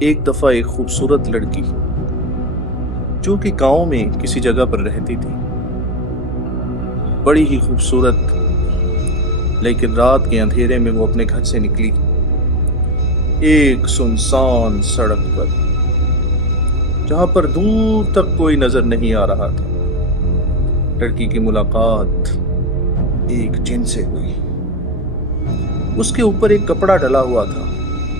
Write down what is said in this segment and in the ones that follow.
ایک دفعہ ایک خوبصورت لڑکی جو کہ گاؤں میں کسی جگہ پر رہتی تھی، بڑی ہی خوبصورت، لیکن رات کے اندھیرے میں وہ اپنے گھر سے نکلی ایک سنسان سڑک پر، جہاں پر دور تک کوئی نظر نہیں آ رہا تھا۔ لڑکی کی ملاقات ایک جن سے ہوئی۔ اس کے اوپر ایک کپڑا ڈلا ہوا تھا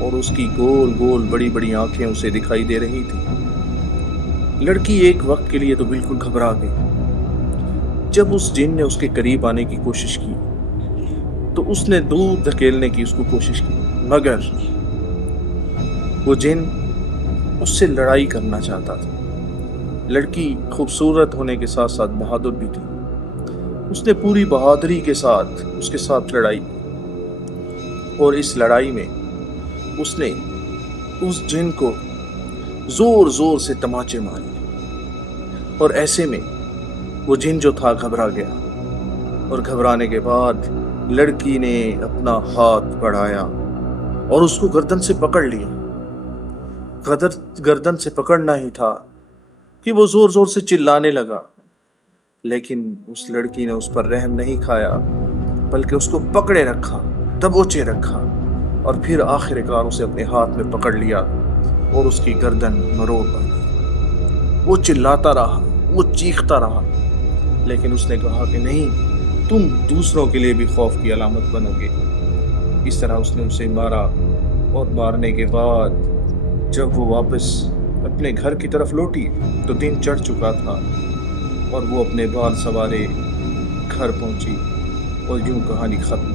اور اس کی گول گول بڑی بڑی آنکھیں اسے دکھائی دے رہی تھی۔ لڑکی ایک وقت کے لیے تو بالکل گھبرا گئی۔ جب اس جن نے اس کے قریب آنے کی کوشش کی تو اس نے دور دھکیلنے کی اس کو کوشش کی، مگر وہ جن اس سے لڑائی کرنا چاہتا تھا۔ لڑکی خوبصورت ہونے کے ساتھ ساتھ بہادر بھی تھی۔ اس نے پوری بہادری کے ساتھ اس کے ساتھ لڑائی کی، اور اس لڑائی میں اس نے اس جن کو زور زور سے تماچے مارے، اور ایسے میں وہ جن جو تھا گھبرا گیا، اور گھبرانے کے بعد لڑکی نے اپنا ہاتھ بڑھایا اور اس کو گردن سے پکڑ لیا۔ گردن سے پکڑنا ہی تھا کہ وہ زور زور سے چلانے لگا، لیکن اس لڑکی نے اس پر رحم نہیں کھایا، بلکہ اس کو پکڑے رکھا، دبوچے رکھا، اور پھر آخر کار اسے اپنے ہاتھ میں پکڑ لیا اور اس کی گردن مروڑ ڈالی۔ وہ چلاتا رہا، وہ چیختا رہا، لیکن اس نے کہا کہ نہیں، تم دوسروں کے لیے بھی خوف کی علامت بنو گے۔ اس طرح اس نے اسے مارا، اور مارنے کے بعد جب وہ واپس اپنے گھر کی طرف لوٹی تو دن چڑھ چکا تھا، اور وہ اپنے بال سوارے گھر پہنچی، اور یوں کہانی ختم۔